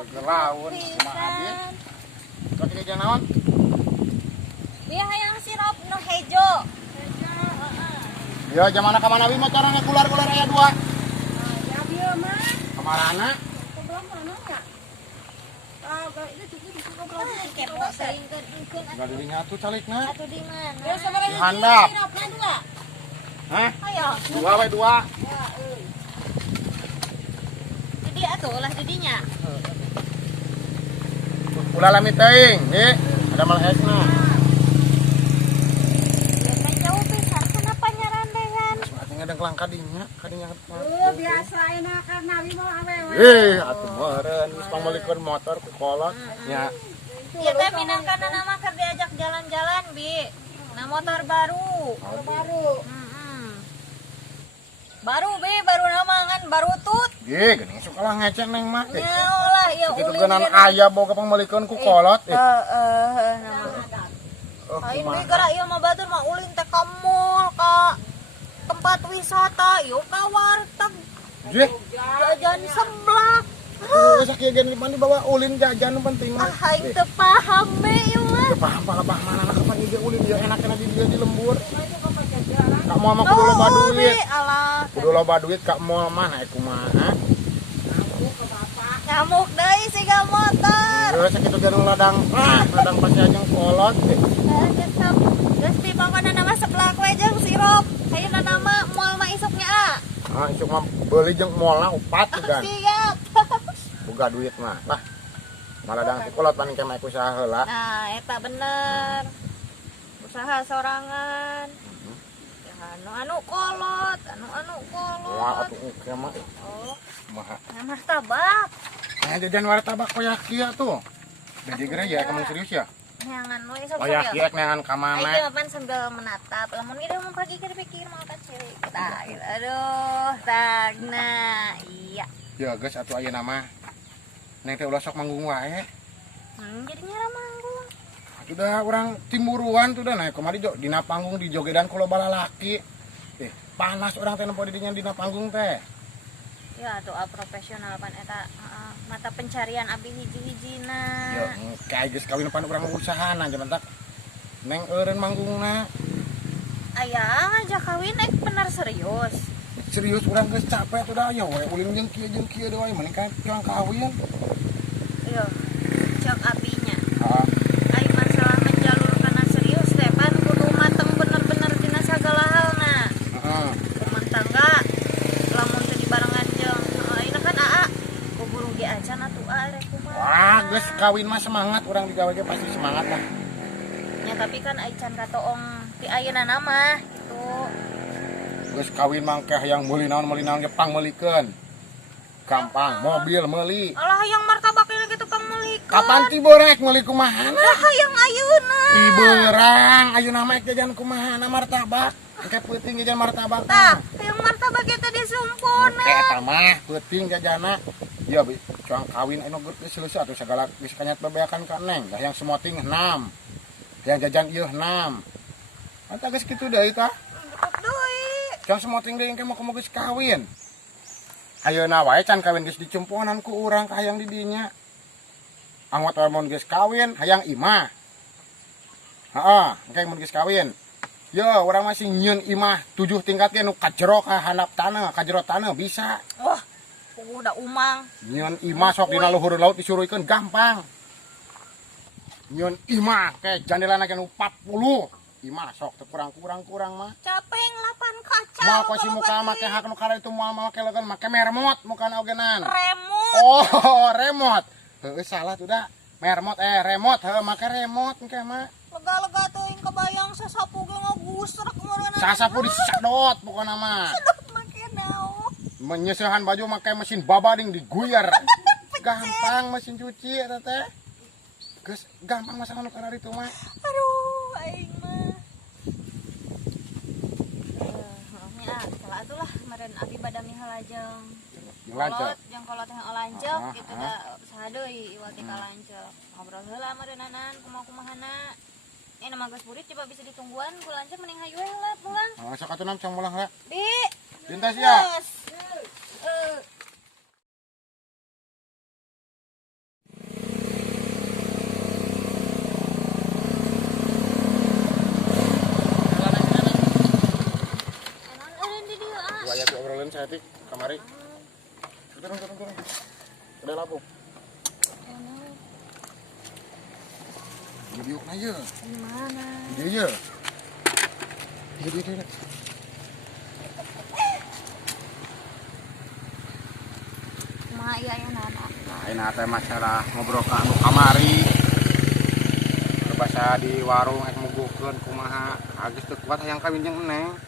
Laun kumaha dia? Kok ini naon? Dia hayang sirup nu hejo. Ya jamana ka mana wi mah carana kular-kular aya dua. Ya bieu mah. Kamarana? Sebelum mana ya? Ini cukup di suku belum kepo sering keun. Enggak dirinya atuh calikna. Atuh di mana? Ya sabaraha Di handap. sirupna dua. Hah? Ayo. Dua we dua. Ya, euy. Di atuh ulah di dinya. Ulah lami teuing, ye. Ada malesna. Ya teh jauh pisan kenapa nyarandehan? Atuh ngadeng kadinya, kadinya. Biasa enak karena wi mau awewe. Atuh meureun geus pangmalikeun motor ku kolot nya. Ya teh minangkana nama keur diajak jalan-jalan, Bi. Nah motor baru. Baru. Baru Bi, baru namangan, baru tut. Ge, geuning sok kalah ngecek neng mah. Ya ulah, ya Kitu ulin. geunan aya boga pangmalikeun ku kolot. Nama. Oh, Aing kumaha? we gara ieu mah batur mah ulin teh ka mall, ka tempat wisata, yuk ka warteg, Je, jajan seblak. sakieu gen mandi bawa ulin jajan nu penting mah. Ah, aing teu paham we ieu mah. Teu paham palebah mana kapan ieu ulin ieu enakna di dieu di lembur. Kak moal mah kudu loba Nuhun, duit. Bi, alah. Kudu loba duit kak moal mah naik kumaha. Nyamuk deui siga motor. Geus sakitu gen ladang, ladang pasti ajeng kolot. Geus di pokona nama seblak we jeung sirup. Ayeuna nama moal mah isuknya Isuk mah beuli jeung moalna upat juga. Siap. Boga duit mah. Tah. Maladang si kolot paning kemeh usaha heula. Nah, eta bener. Usaha sorangan. Ya, anu kolot, anu Moal kolot. atuh engke mah. Oh, Kumaha? nah martabak. Jajan wartabak koyak kieu tuh. Jadi geura ya kamu serius ya? Neangan we sok Koyak ya. kieu neangan ka Aing mana? mah pan sambil menatap. Lamun ieu mau pikir mah kan ciri. Tah, aduh, tagna. Iya. Ya geus atuh ayeuna mah. Neng teh ulah sok manggung wae. Jadi nyara manggung. Atuh dah urang timburuan tuh dah naik kemari dina panggung di jogedan ku loba lalaki. Panas urang teh nempo di dinya dina panggung teh. Ya atuh profesional pan eta mata pencarian abi hiji-hijina. Ya kayak geus kawin pan urang usahana jaman tak. Neng eureun manggungna. Aya ngajak kawin bener serius. Serius urang geus capek tuh dah ya we ulin jeung kieu deui wae mending kan kawin. Iya. Cek abinya. Heeh. Ai masalah menjalur kana serius teh pan kudu mateng bener-bener dina sagala halna. Heeh. Rumah tangga lamun teu dibarengan jeung ayeuna kan kuburu ge acan atuh rek kumaha. Wah, geus kawin mah semangat urang digawe ge pasti semangat lah. Ya tapi kan ai can katoong ti ayeuna mah gitu. Geus kawin mah keh yang meuli naon ge pangmeulikeun. Gampang, mobil meuli. Alah hayang martabak ieu gitu pangmeulikeun. Kapan ti borek meuli kumahana? Lah hayang ayeuna. Di beurang, ayeuna mah jajan kumahana martabak. Engke peuting jajan martabak. Tah, hayang martabak eta disumpuna. Engke eta mah peuting jajana. Ieu bi, cuang kawin anu geus selesai atuh sagala geus kanyat bebeakan ka Neng. Dah yang semoting 6. Yang jajan ieu 6. Anta geus kitu deui tah. Deket deui. Cuang semoting deui engke mah kumaha geus kawin. Ayeuna wae can kawin geus dicumponan ku urang ka hayang di dinya. Anggot wae mun geus kawin hayang imah. Heeh, engke mun geus kawin. Yo, urang masih nyieun imah 7 tingkat ge nu kajero ka handap taneuh, kajero taneuh bisa. Wah, udah umang. Nyieun imah sok dina luhur laut disuruhkeun gampang. Nyieun imah ke jandelana ge nu 40. Imah sok teu kurang mah. Capeng 8 kaca. Moal kosi muka make hak nu kada itu moal make leukeun make mermot mukana ogenan. Remote. Oh, remote. Heuh salah tuh da. Mermot remote heuh make remote engke mah. Lega-lega teuing kebayang sasapu ge ngagusrek meureunna. Sasapu disadot pokona mah. Sedot make naon. Menyeusehan baju make mesin babading diguyar. Gampang mesin cuci eta teh. Geus gampang masalah nu kana ditu mah. Aduh, aing mah. Ya, salah atulah meureun abi badami halajeng. Lanjut. Yang kolot yang lanceuk gitu da saha deui iwal ti kalanceuk. Ngobrol heula meureunnanan kumaha-kumahana. Nama geus burit coba bisa ditungguan ku lanceuk mending hayu heula pulang. Sok atuh nam cang mulang heula. Di. Dintas ya. Yes. saya tik kamari. Turun. Udah lapuk. Jadi yuk na ye. Di mana? Jadi ye. Jadi. Kumaha ieu aya nana? Nah, ini teh masalah ngobrol ka anu kamari. Basa di warung ek mugukeun kumaha. Geus teu kuat hayang kawin jeung Eneng.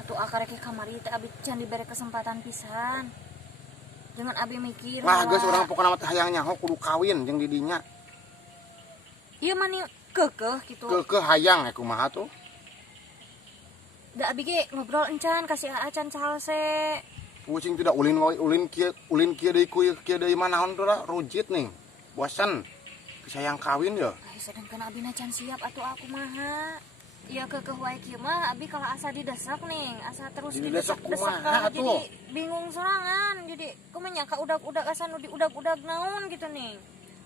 Atuh akar ke kamari teh abi can dibere kesempatan pisan. Jangan abi mikir. Wah, geus urang pokona mah hayang nyaho kudu kawin jeung di dinya. Ieu mah nih keukeuh kitu. Keukeuh hayang kumaha tuh. Da abi ge ngobrol encan kasih acan salse. Pusing tidak ulin kieu deui ku kieu deui mah naon tuh rujit nih. Bosan. Sayang kawin ya. Ai sedengkeun abi na can siap atuh aku maha. Ieu keukeuh wae kieu mah abi kalau asa didesak ning, asa terus Didesak didesak kumaha jadi atuh? bingung sorangan. Jadi kumaha nyangka udag-udag asa nu diudag-udag naon gitu ning.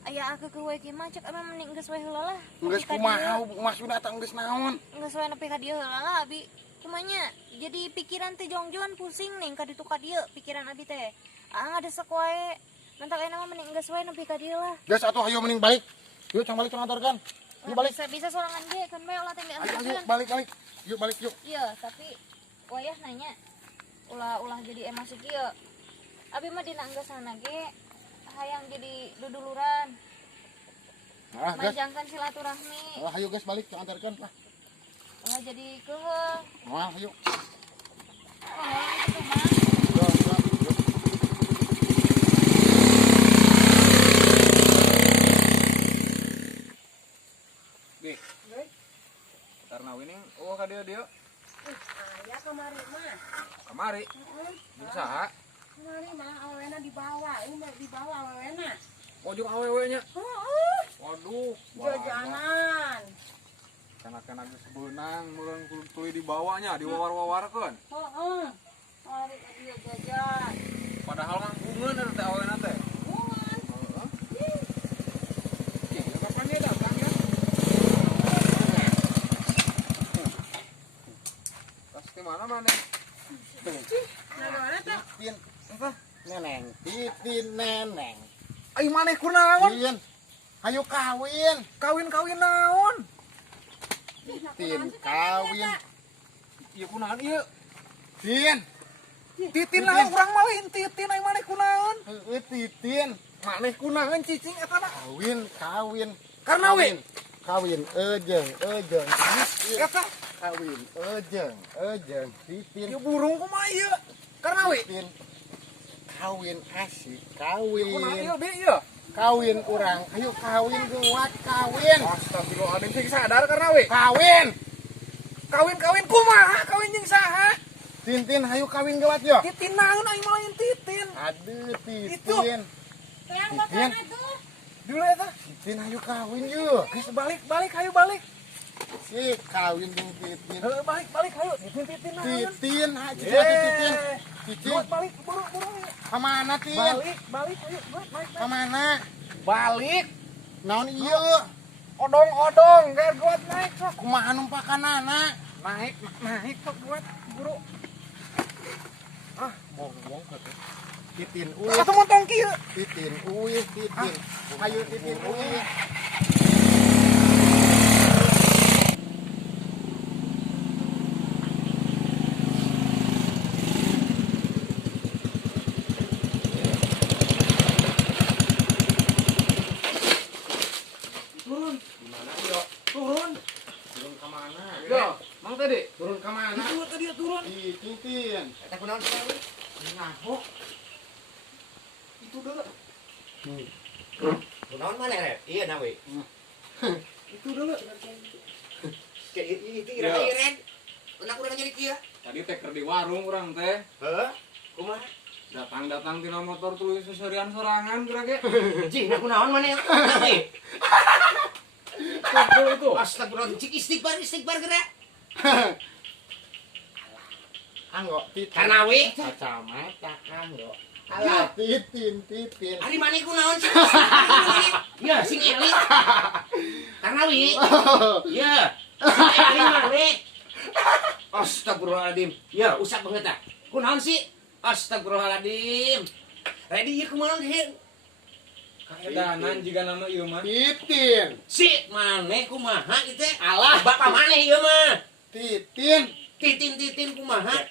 Aya keukeuh wae kieu mah cek abi mending geus wae heula lah. Geus kumaha maksudna teh geus naon? Geus wae nepi ka dieu heula lah abi. Kumanya jadi pikiran teh jongjoan pusing nih ka ditu ka dieu pikiran abi teh. Ngadesek wae. Mentak ayeuna mah mending geus wae nepi ka dieu lah. Geus atuh hayu mending balik. Yuk cang balik cang antarkan. Yuk balik. Bisa sorangan ge kan bae ulah teh Ayo diantarkeun. balik. Yuk balik yuk. Iya, tapi wayah nanya ulah jadi emosi kieu. Abi mah dina enggeusana ge hayang jadi duduluran. Ah, geus. Manjangkeun silaturahmi. Hayu geus balik cang antarkan lah. Ulah jadi keuheung. Moal hayu. Oh, itu mah. Yuk. Nih, karena winning, ka dia. Ya kemari mah. Kamari, usaha. Kemari mah awena dibawa, ini mah dibawa awena. Ujung awewe-nya. Waduh, Jajanan. Kana-kana geus beunang, meureun tuluy dibawanya, diwawar-wawarkeun. Heeh. Mari dia jajan. Padahal mah bungeun eta teh awena teh. Bukan. Heeh. Ih, kapan dia datang ya? Tas di mana maneh? Nah, teh. Titin. Neneng. Titin neneng. Ai maneh kunaon? Tin. Hayu kawin. Kawin naon? Tin kawin. Ieu kunaon ieu? Tin. Titin naon urang mah lain titin ai maneh kunaon? Heueuh titin. Maneh kunaon cicing eta mah? Kawin. Karena we. Kawin ejeng. Eta Kawin ejeng. Titin. ieu burung kumaha ieu? Karena we. Titin. Kawin asik. Kunaon ieu Kawin. be ieu? Kawin urang. Ayo kawin kuat kawin. Astagfirullahaladzim sing sadar karena we. Kawin. Kawin kumaha? Kawin jeung saha? Tintin hayu kawin gawat yo. Titin naon aing mah lain titin. Aduh Itu. titin. Yang Titin. bakana tuh. Dulu eta. Titin hayu kawin yuk. Geus balik hayu balik. Si kawin jeung titin. Heuh balik hayu. Titin naon? Titin haji titin. Titin. Buat balik buru. Kemana tin? Balik hayu. Balik. Kemana? Balik. Naon ieu? Odong gak buat naik sok. Kumaha numpakanana? Naik sok buat buru. Bong Titin uih. Atuh montong kieu. Titin uih titin. Hayu titin uih. Turun. Gimana yo? Turun. Turun kemana? Yo, Mang tadi. Turun kemana? Itu tadi ya turun. Ih, titin. Eta kunaon sih? Ngaho. Itu dulu. Kunaon maneh rek? Iya na we. Itu dulu. Kayak itu ira-iren. Anak urang nyari kieu. Tadi teh keur di warung urang teh. Heeh. Kumaha? Datang tina motor tuluy seserian sorangan geura ge. Cing, na kunaon maneh? Na we. Itu. Astagfirullah, cik istighfar geura. Anggo titin. Karena we. Kacamata anggo. Alah titin. Ari maneh kunaon sih? Ya, sing elit. Karena we. Ya. Sing elit maneh. Astagfirullahaladzim. Ya, usap banget ah. Kunaon sih? Astagfirullahaladzim. Ready ieu kumaha ge? Kaedanan juga nama ieu mah. Titin. Si maneh kumaha ieu teh? Alah, bapak maneh ieu mah. Titin. Titin kumaha?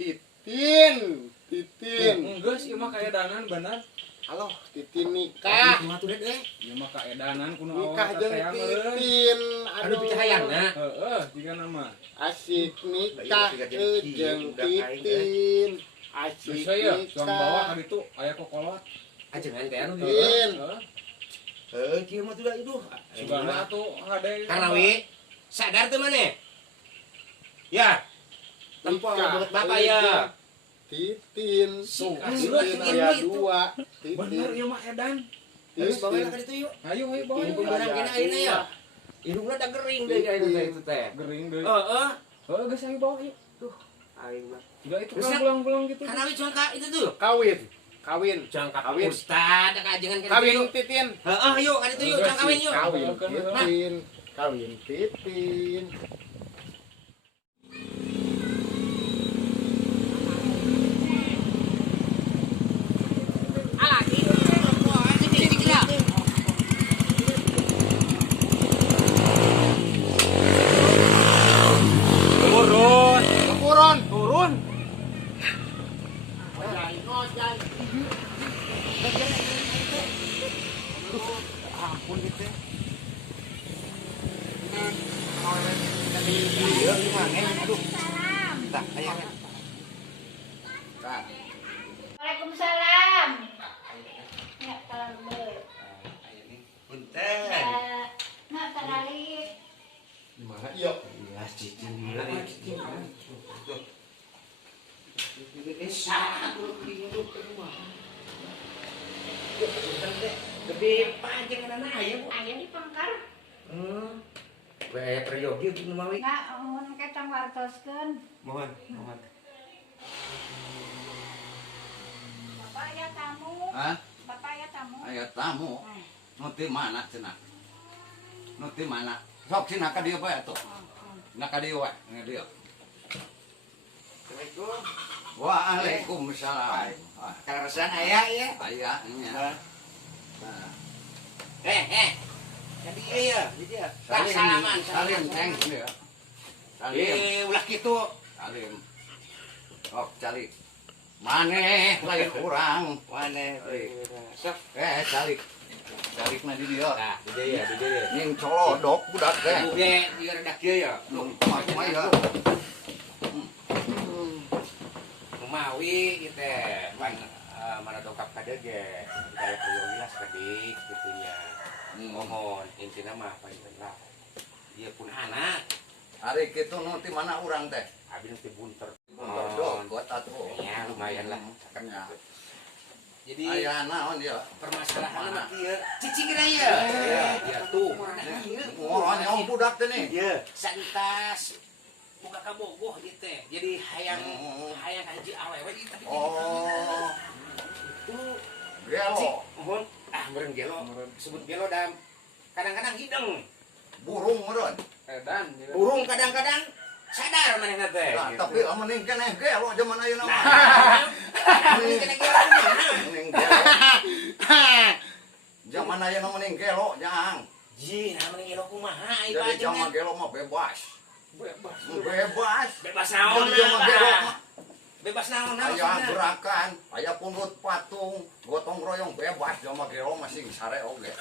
Titin. Titin. Geus ieu mah kaedanan bener. Halo, Titin nikah. Kumaha tuh deh? Ieu mah kaedanan kuno Nikah awal jeung teteang eureun. Titin. Aduh picahayangna. Heeh, juga nama. Asik nikah jeung Titin. Asik Geus aya, suang bawa ka nikah. ditu aya kokolot. Ajengan teh anu Titin. Heeh. kieu mah tuh iduh. Sugana atuh hade. Kanawi sadar teu maneh? Ya. Tempo Nikah menurut bapak ya. Titin. Titin aya 2. Bener Titin. ieu mah edan. Terus bawa Titin. ka ditu yuk. Ayo bawa. Ini barang kena ayeuna ya. Hidungna da gering deui ka itu teh. Gering deui. Heeh. Heeh, geus ayo bawa yuk. Aing mah. Udah itu Geus kan pulang-pulang gitu. Kanawi congkak itu tuh. Kawin. Kawin. Congkak Kawin. ustad da kajengan ka Kawin ditu. Titin. Heeh, yuk ka ditu yuk, cong kawin yuk. Kawin Nah. Titin. Kawin Titin. Turun. Turun. Turun. Ampun gitu. Waalaikumsalam. Ya, kalau Punten. Mak tarali. Gimana? Yuk. Ya, cicing dulu. Tuh. Gede panjang mana aya bu? Aya di pangkar. Aya peryogi itu mawi. Nah, mun kita wartoskeun. Mohon. Bapak aya tamu. Hah? Bapak aya tamu. Aya tamu. Nuti mana cenah? Nuti mana? Sok cenah ka dieu bae atuh. Na ka dieu wae, na dieu. Assalamualaikum. Waalaikumsalam. Karasan aya ya? Aya nya. Jadi iya, jadi ya. Salim, salim teng dia. Salim, Ulah kitu. salim. Sok calik. Maneh lain urang. Maneh. Sok. Calik. Calik na di dieu. Nah, di dia, di dia. Ning colodok budak teh. Ge, dia redak kieu ya. Cuma ya. Kumawi gitu pan mana dongkap ka deui ge. Daya peryogi lah sadik gitu nya. Mohon intina mah paling lah. Ieu pun anak. Ari kitu nu ti mana urang teh? Abi nu teh bunter. Dok, buat atuh. Ya lumayan lah. Kanya. Jadi Aya naon dia? permasalahan mah kieu. Cicing kira ya. Ya tuh. Ngoran yang budak teh nih. Iya, santas. Buka kabogoh gitu teh. Jadi hayang haji awewe ieu tapi Oh, tuh gelo. mohon meureun gelo. Sebut gelo dan kadang-kadang hidung. Burung meureun. Edan. Burung kadang-kadang sadar manehna teh. Nah, gitu. tapi mending keneh gelo zaman ayeuna mah. Mending kena gelo mana? Mending gelo. Zaman ayeuna mending gelo jang. Ji, nah mending gelo kumaha ai Jadi zaman bajengan. gelo mah bebas. Bebas. Bebas. Bebas naon Jadi zaman gelo mah Bebas naon aya gerakan, aya punut patung, gotong royong bebas zaman gelo masih sare oge.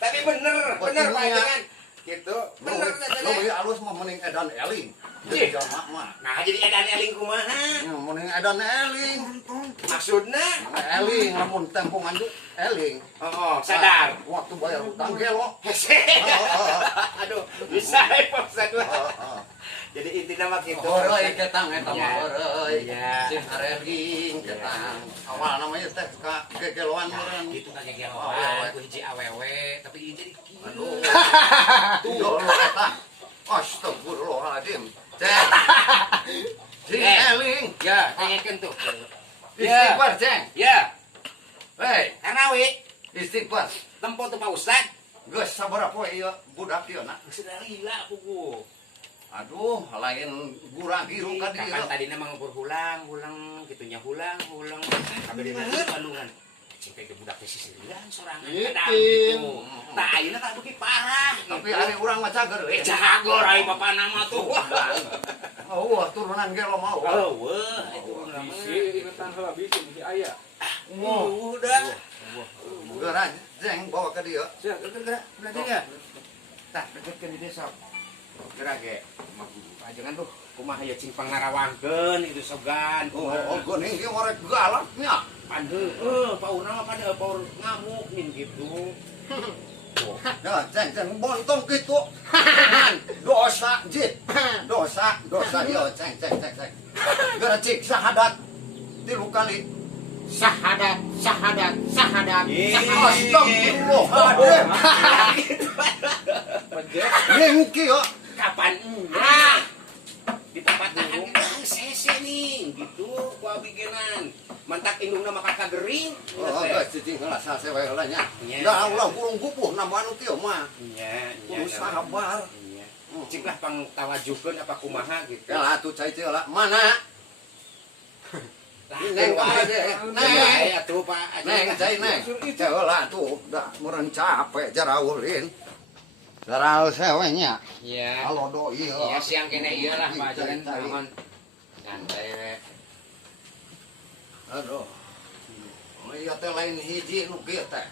Tapi bener bajengan. Gitu. Bener Leuwih alus mah mending edan eling. Jadi jamak mah. Nah, jadi edan eling kumaha? Mending edan eling. Maksudna? Eling lamun tempo nganduk eling. Oh, sadar. Waktu bayar utang gelo. Aduh, bisa Pak Ustad. Jadi intinya mah gitu. Horeuy ketang eta mah horeuy. Iya. Sing arering ketang. Awal namanya teh ka gegeloan meureun. Itu kan yang gelawan, ku hiji awewe, tapi ieu jadi kieu. Aduh. Tuh eta. Astagfirullahaladzim. Ceng. Sing eling. Ya, tanyakeun tuh. Istighfar, Ceng. Ya, Hei, Kanawi, istighfar. tempo tuh Pak Ustad. Geus sabaraha poe ieu budak ieu na? Sudah lila pugu. Aduh, lain gurang giru ka Kapan dieu. tadi nama ngukur hulang gitunya hulang kabeh dina Bandungan. Cing teh budak teh sisirian sorangan kadang Itin. gitu. Tah ayeuna tah beuki parah. Tapi ari urang mah cager Jagor ai bapana mah tuh. Oh, turunan ge lo mau. Weuh, itu Bisi ingetan heula bisi aya. udah. Geura jeng bawa ka dieu. Gerak belajar ya. Tah deketkeun di desa. Gerak ge. Pajangan tuh kumaha ya cing pangarawangkeun itu sogan. Oh, geuning ge ngorek galaknya. Pan paurna mah pan paur ngamuk nin gitu. Ya, ceng bontong kitu. Dosa jit. Dosa yo ceng. Geura cik sahadat 3 kali. Sahadat. Astagfirullahaladzim. Nengki yo. Kapan di tempat nahan sese nih gitu ku abigenan mantak indungna maka kagering. Oh, guys, cicing heula sase wae heula nya. Nya. Da ulah kurung kupuh na anu kieu mah. Nya Kudu sabar. Nya. Cik lah pang tawajukeun apa kumaha gitu. Ya atuh cai heula. Mana? Neng Neng ade. Neng. atuh Pak. Neng cai neng. Cai heula tuh da meureun capek jara ulin. Jara sewe nya. Iya. Halo doi. Iya siang kene ieu lah Pak Ajen naon. Santai we. Aduh. Ieu teh lain hiji nu kieu teh.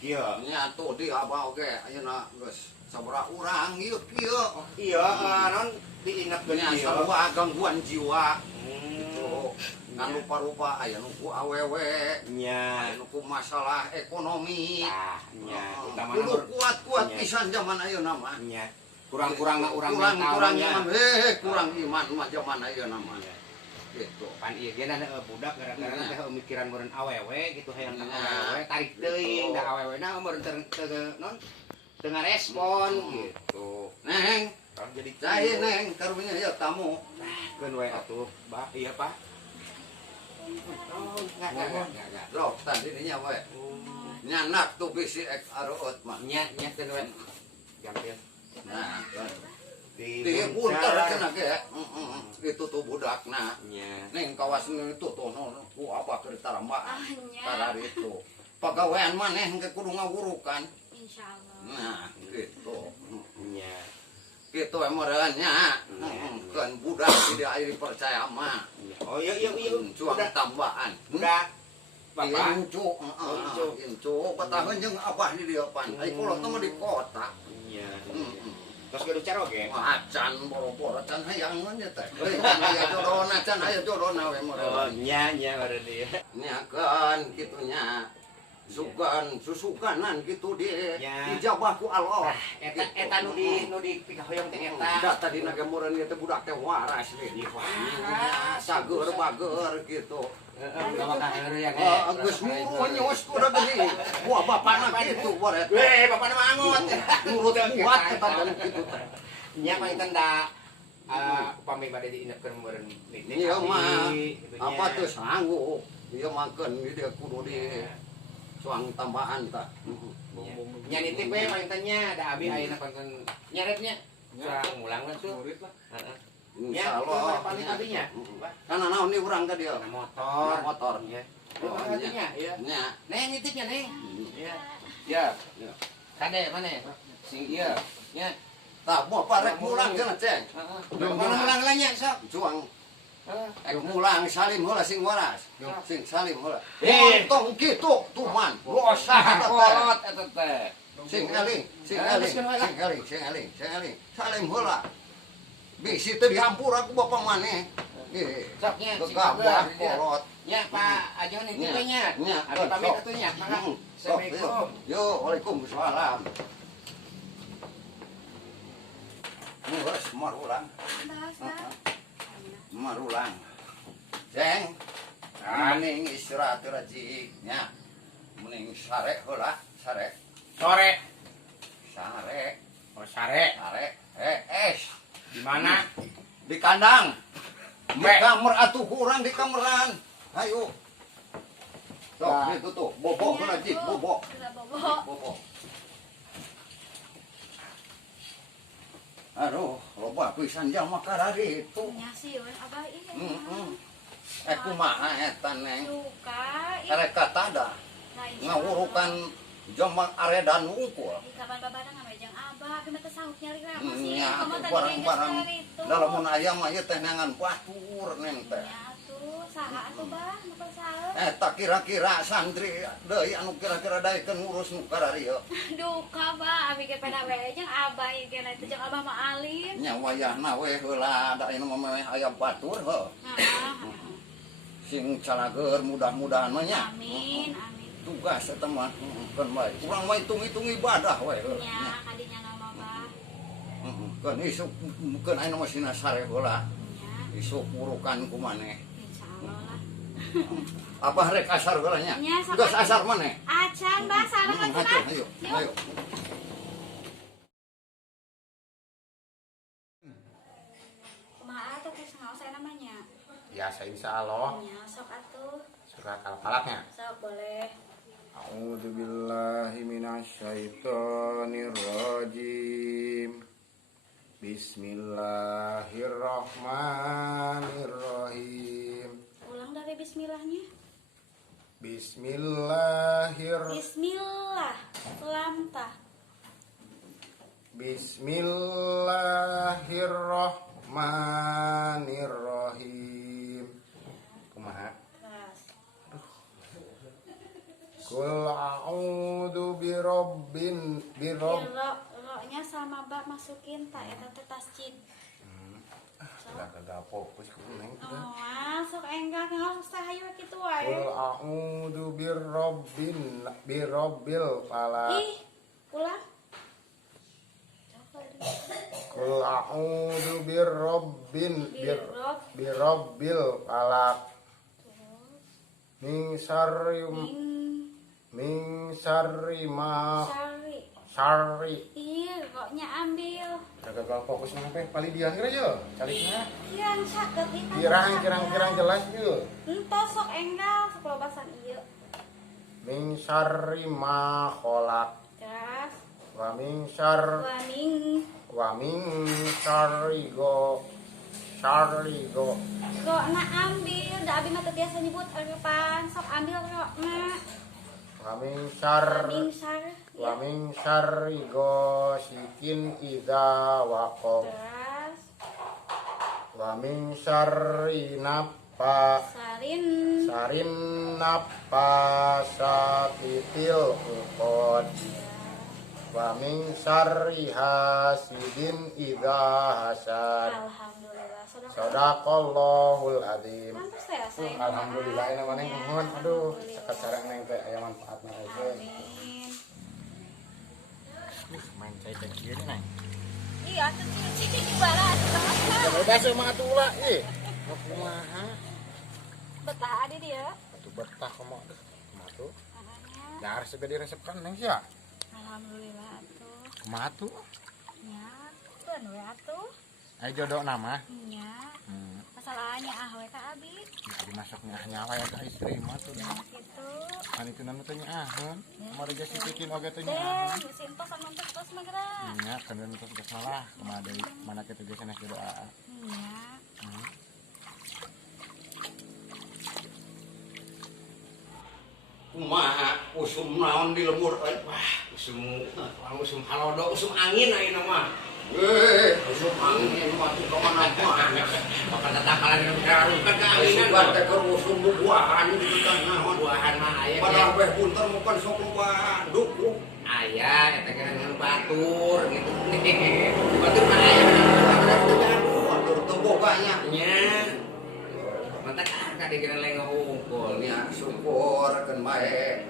Kieu. Nya tuh di abah oge ayeuna geus sabaraha urang ieu kieu. Iya non diingatkeun Nya ieu. sarua gangguan jiwa. Hmm. Tuh, kan rupa-rupa aya nu ku awewe, Nya. aya nu ku masalah ekonomi. Tah nya utama Kudu nomor kuat-kuat Nya. pisan zaman ayeuna mah. nya. Kurang-kurang urang Kurang mentalnya. iman, kurang iman mah zaman ayeuna mah. Gitu. Pan ieu ge na budak gara-gara teh mikiran meureun awewe gitu hayang ka awewe tarik teuing da awewena meureun teu non teu ngarespon gitu. Neng, Kalau jadi cai neng karunya ya tamu. keun we atuh, Bah. Iya, Pak. Oh, enggak. Rok tadi dinya we. Nyanak tuh bisi ek areut mah. Nya keun we. Gampil. Nah, Di di bunter cenah ge. Itu tuh budak nah. Nya. Neng kawas itu tuh ku apa keur tarambaan. Nya. Karar itu. Pagawean maneh engke kudu ngawurukan. Insyaallah. Nah, gitu. Nya. Gitu emereunnya. Kan budak tidak aya percaya mah. Oh, iya. Cuang tambahan. Budak. Bapak. Incu, incu. Bataheun jeung abah di dieu pan. Ai kulo teh mah di kota. Iya. Terus kudu caroge. Acan boro-boro can hayang nya teh. Euy, can aya jodohna we Oh, meureun. nya baru dia. Nya kan kitunya. Susukanan gitu di Ya. dijabah ku Allah. Eta nu di pikahoyong teh eta. Da tadi naga meureun ieu teh budak teh waras nih. Sager bager gitu. Geus muruh nyos ku da geuning. Wah bapana gitu baret. Weh, bapana mah angot. Nurut kuat eta dan gitu teh. Nya pangitan da upami bade diinepkeun meureun Iya mah apa tuh sanggup. Ieu mah keun di dieu kudu di suang tambahan tah. Nya nitip we pangitannya da abi ayeuna panten nyaretnya. Kurang ulang lah tuh. Murid lah. Heeh. Insyaallah. Paling abinya. Kana naon ni urang ka dieu? Motor. Motor. Iya. Oh, Paling abinya, iya. Nya. Neng nitipnya, Neng. Iya. Ya. Kade mana? Sing iya. Nya. Tah moh parek mulang cenah ceng. Heeh. Mana ulang lah nya sok. Cuang Heeh. ek mulang salim heula sing waras. Sing salim heula. Eh. Tong kitu tuman. Dosa Kot eta teh. Sing eling. Salim heula. Bisi teh dihampur aku bapak maneh. Sok nya. Gegabah kolot. Nya Pak Ajo nitip we nya. Nya. Abi pamit atuh nya. Makang. Assalamualaikum. Yo, waalaikumsalam. Ngeus marulang. Marulang. Ceng. Mending istirahat raji nya. Mending sare heula, sare. Sore. Sare, Oh, sare. sare. Di mana? Di kandang. Di Mbe. kamar atuh kurang di kameran. Ayo. Sok, itu tuh, bobok heula ji, bobok. Udah bobo. Bobok. Aduh, loba pisan jalma karari itu. Nya sih we abah ieu. Kumaha eta neng? Suka ieu. Karek katada ngawurukan jalma aredan unggul. Di kapan babana ngamejang abah, geus teh sahut nyari apa sih? Nya Kamu atuh tadi barang-barang itu. dalamun aya mah ieu teh neangan batur neng teh. Ya atuh, saha atuh bah, nu saha? Eta kira-kira santri deui anu kira-kira daekeun ngurus nu karari ieu. Duka bah, abi ge peda we jeung abah ieu ge teh jeung abah mah alim. Nya wayahna we heula da anu mah aya batur heuh. Sing calager mudah-mudahan mah nya. Amin, amin. Tugas eta mah keun bae. Urang mah hitung-hitung ibadah we heuh. Nya kadinya nama bah. Keun isuk keun aya nu masina sare heula. Nya, Isuk urukan ku maneh. insyaallah lah. Apa rek asar heula nya? Nya, sok Geus atuh. asar maneh. Acan bah, sareng atuh bah. Ayo, Yuk. ayo. Kumaha atuh geus ngaos saya namanya? Biasa insya Allah. Nya, sok atuh. Surat Al-Falaqnya. Sok boleh. A'udzu billahi minasyaitonir rajim. Bismillahirrahmanirrahim. Ulang dari bismillahnya. Bismillah. Lam tah. Bismillahirrahmanirrahim. Kumaha? Terus. Qul a'udzu Ro-nya sama ba masukin tak eta teh tasjid. Kagak fokus ku neng. Oh, sok enggak ngaos sahayu kitu wae. Qul a'udzu birabbil falaq. Ih, ulang. Qul a'udzu Birob birabbil falaq. Min syarri ma Syari. syarri. Iya, koknya ambil. Kagak fokus nang teh pali dia kira ye. Calikna. Kirang saket ieu. Kirang jelas ye. Entos sok enggal sok lobasan ieu. Min syarri ma khalaq. Terus Wa min syarri go. Rokna ambil, da abi mah teu biasa nyebut eupan, sok ambil rokna. Wa min Min syar. syarri ghasikin idza waqab. Terus Wa min syarri sarin nappasati fil uqad. Wa min syarri hasidin idza hasad. alhamdulillah Sadaqallahul adzim. Pantes teh saya. Alhamdulillah ini mana yang mohon. Aduh, sekarang neng teh aya manfaatna oge. Amin. Main cai kieu neng. Iya, atuh cici di barat. Bebas mah atuh ulah ih. Kumaha? Betah adi dia. Atuh betah komo. Kumaha tuh? Makanya Ya harus segede resepkan neng sia. alhamdulillah atuh. Kumaha tuh? Nya, keun we atuh. Aya jodoh nama. Nya, masalahnya we ka abi. Dimasaknya nyawa ya ka istri mah tuh. Gitu. Kan itu nanu teh nyaahun. Mari geus sipikeun oge teh Deh, nyaahun. geus entos anu entos mah geura. Nya kan terus geus malah kumaha deui mana kitu geus cenah doa. Nya. Kumaha usum naon di lemur wah Usum halodo, usum angin ayeuna mah. usum angin mah tuh kemana-mana. Bakal tatakalan nu karukan ka anginan. Sugan teh keur usum bubuahan gitu kan naon. Buahan mah aya. Padahal beh punter bukan sok loba dukuk. Aya eta kira ngan batur gitu. Batur mah aya. Batur teu boganya. Nya. Mantak ka dikira lain ngahungkul Ya syukur keun bae.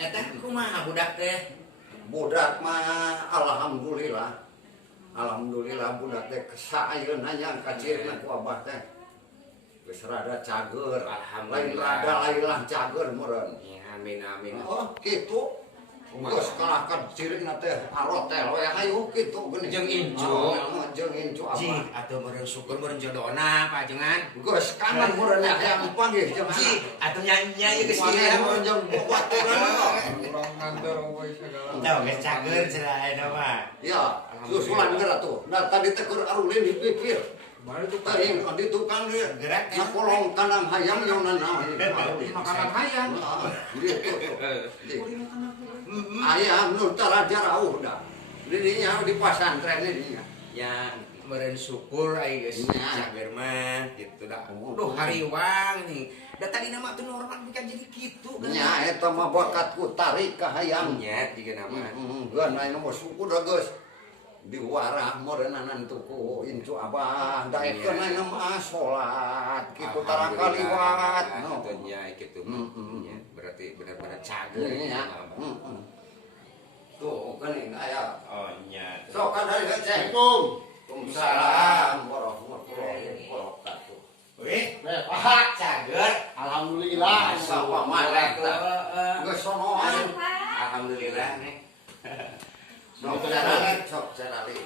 Eta kumaha budak teh? Budak mah alhamdulillah. Alhamdulillah budak teh saeyeuna nya kacirna ku abah teh. Geus rada cager. Alhamdulillah. Lain rada lain lah cager meureun. Ya amin amin. Oh, kitu. Geus kalahkan cirina teh arotel we hayu kitu geuning. Jeung incu. Jeung incu Ji, abah. atuh meureun syukur meureun jodona pajengan. Geus kangen meureun hayang panggih jeung Ji, atuh nyanyi ieu geus Maneh kieu. meureun jeung baturan. Urang nganter we segala. Tah geus cager cenah ayeuna mah. Ya, susulan geura tuh. Nah tadi teh keur arulin di pipir. Mari tuh Teuing di tukang dia. Gerak ya. Nakolong tanam hayam nyauna naon. makanan hayam. Gitu tuh. Ayam nu taraja rauh dah. Didinya di pasantren didinya. Ya meureun syukur aya geus Nya. cager mah gitu dah. Duh hariwang nih. Da tadi nama tuh normal bukan jadi kitu. Nya eta mah bakatku tarik ka hayam. Nya tiga nama. Geun aya mah syukur dah geus. Diwarah meureunnan tuku incu abah daekeun aya mah salat kitu tara kaliwat. No. Nya kitu. Nya berarti benar-benar cager. Nya. Tuh kan aya. Oh nya. Sok kadari Assalamualaikum. Waalaikumsalam warahmatullahi wabarakatuh. Wih, Pak. cager. Alhamdulillah. Sapa malek geus sonoan. Alhamdulillah nih. Sok carali, sok carali.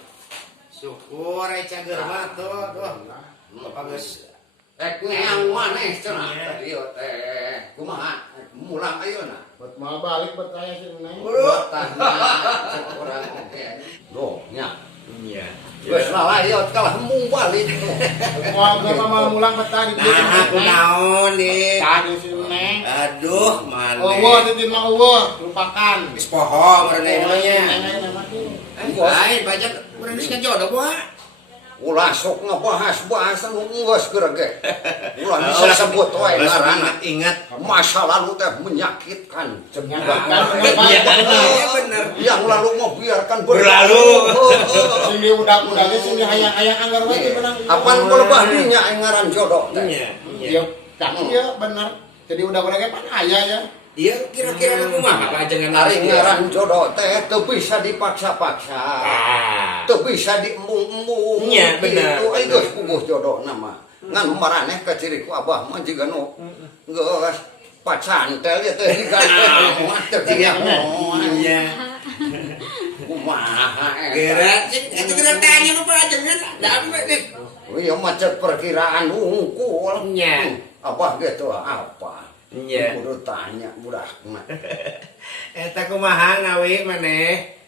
Syukur aya cager mah tuh. Bapak geus Ngeang maneh cenah tadi teh. Kumaha? Mulang ayeuna. Buat mau balik buat saya sih Neng. Buat tanya cek urang oke. Duh, nya. Iya. Geus lalayot kalah mung balik. Mau mau mulang betah di Nah, aku naon nih. Tadi sih Neng. Aduh, male. Titip mah lupakan. Geus poho meureun namanya. Neng. Lain pajak meureun geus jodoh gua. Ulah sok ngebahas bahasan geus gerege. Ulah bisa sebut wae ngaranna. Ingat. Masa lalu teh menyakitkan. Iya bener. Yang lalu mau biarkan Berlalu. Sini udah sini hayang-hayang anggar wae benang. Apaan pelebah dinya ngaran jodoh teh. Iya. Iya, tapi ya benar. Jadi udah pan aya ya. Iya kira-kira aku mah apa jangan Ari ngaran jodoh teh teu bisa dipaksa-paksa. Teu bisa diembung-embung. Iya, bener. Itu geus puguh jodoh nama. Ngan maraneh ka ciriku abah mah jiga nu geus pacantel ya teh digana mah teu tiga Iya. Kumaha Gerak, itu kira tanya lu Pak jangan dapat nih. Iya macet perkiraan unggul. Iya. Abah gitu apa? Iya. Kudu tanya budak mah. Eta kumaha ngawi maneh?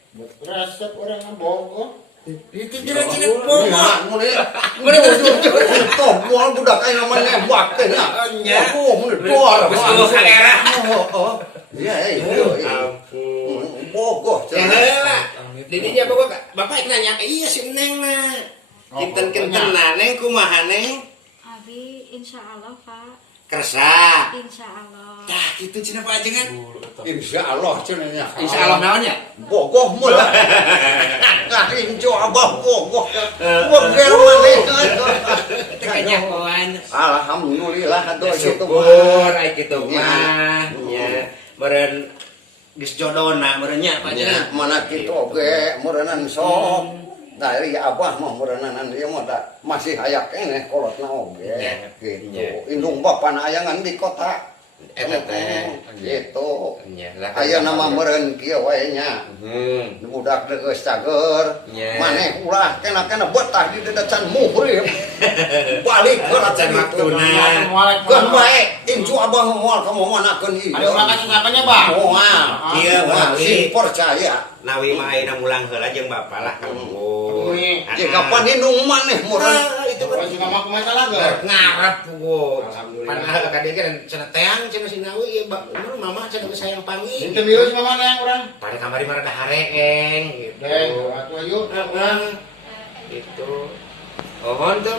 Resep orang ngebogo. Itu tidak pomo. Mulai jujur toh moal budak aya namanya nembak teh nya. Nya. Oh, mun dor. Geus era. Iya, iya. Ampun. Bogoh Ya heula. Didinya bapak nanya, iya si Neng mah. Kinten-kinten Neng kumaha Neng? Abi insya Allah Pak, Kersa. insya Allah. Tah kitu cenah Pak ajengan. Insyaallah cenanya. Insyaallah naon ya? Bogoh mul. Nah, injo abah bogoh. Bogoh maneh. Tekanya kawan. Alhamdulillah atuh kitu Syukur ai kitu mah. Nya. Meureun geus jodona meureun nya Pak ajengan. Mana kitu oge meureunnan sok. Dari abah mah meureunnan ieu mah masih hayak keneh kolotna oge. Gitu. Indung bapana aya ngan di kota. Eta teh. Gitu. Nya. Aya nama meureun kieu wae nya. Budak geus cager. Nya. Maneh ulah kena-kena betah di dedecan muhrim. Balik ke Can waktuna. Keun bae incu abah moal ka momanakeun ieu. Ada makasih ngapanya, Bang? Moal. Kieu Si percaya. Nawi mah ayeuna mulang heula jeung bapa lah kamu. Jeung kapan indung maneh meureun. Itu Masih ngama kumaha laga. ngarep pugo. Alhamdulillah. Padahal ka dieu kan cenah teang cenah si Nawi ieu mama cenah sayang panggih. Itu virus mah mana yang urang? Pada kamari mah rada hareeng gitu. Deng, atuh ayo. Heeh. Itu. Ohon tuh.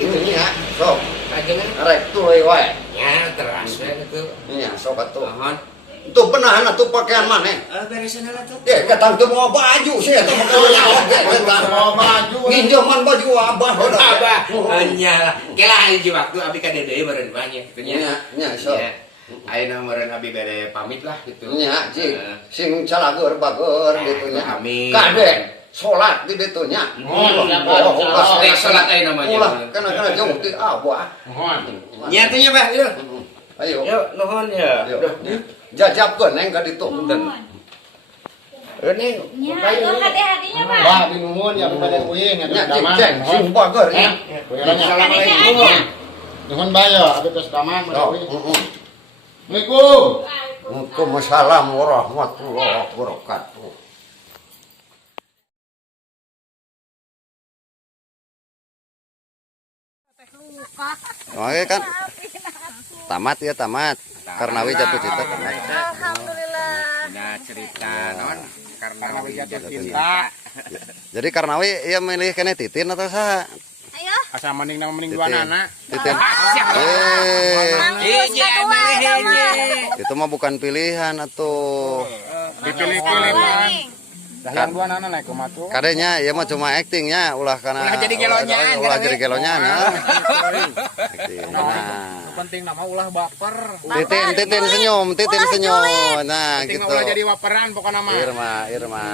Itu nya, sok. Ajengan Rek tuluy wae. nya teras we gitu. Nya sok atuh. Ohon. Itu benahan atuh pakaian maneh. Beresin heula tuh. Ketang teu mau baju sih eta mah nyawa ge. Bawa baju. Nginjeman baju abah udah. Abah, nya. Kelah hiji waktu abi ka Dede meureun banyak gitu nya. Nya sok. Ayeuna meureun abi bade pamit lah gitu. Nya cik sing calageur bageur gitu nya. Amin. Kade salat di ditu nya. Salat ayeuna mah. Ulah kana jauh ti abah. Mohon. Nya teh nya Bah, yuk. Ayo. Yuk, nuhun ya. Jajabkeun neng ka ditu. Mohon. Ini Nya, itu hati-hatinya mah. Bah, di nuhun ya pada kuyin ya Nya daman. ciceng sing bager nya. Adanya aja. Nuhun bayo abi tos daman Oh, madawi. heeh. Assalamualaikum. Waalaikumsalam warahmatullahi wabarakatuh. Oke kan, tamat ya tamat. Karnawi jatuh cinta tamat. Alhamdulillah. ada cerita non karena Jatuh cinta. Jadi Karnawi ya milih kene Titin atau sah? Ayo. Asa mending nama mending dua anak. Titin. Manggis kedua ada mah. Itu mah bukan pilihan atuh. Dipilih-pilih man. Goreng. Dah yang dua anak naik ke matu. Kadenya ya mah cuma actingnya ulah karena Ulah jadi gelonyan, ulah Karnawi. jadi gelonyan. Acting. Nah. Penting nama ulah baper. Titin senyum, Titin senyum. Nah, Penting gitu. ulah jadi baperan pokoknya mah. Irma.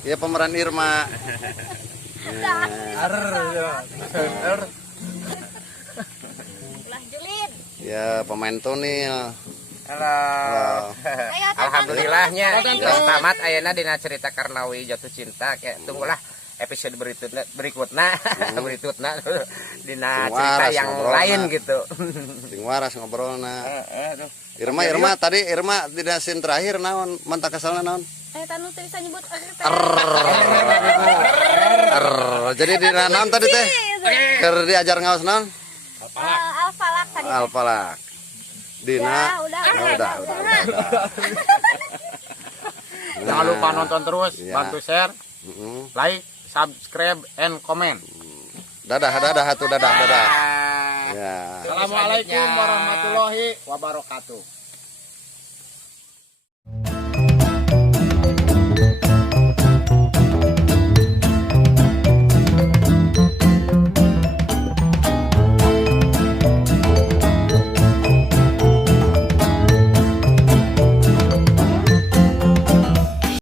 Iya pemeran Irma. Ulah julid. Ya pemain Tunil. halo Ayo alhamdulillahnya geus tamat ayeuna dina cerita Karnawi jatuh cinta kayak tunggulah episode berikutna dina Sing cerita waras yang ngobrolna. lain gitu. Sing waras ngobrolna. Irma tadi Irma di scene terakhir naon mentak kesalna naon? tanu teh bisa nyebut Jadi di naon tadi teh? Keur diajar ngaos naon? Alfalak tadi. Alpalak. Dina. Ya, udah. Udah. Jangan lupa nonton terus, Iya. bantu share, like, subscribe, and comment. Dadah. Ya. Assalamualaikum warahmatullahi wabarakatuh.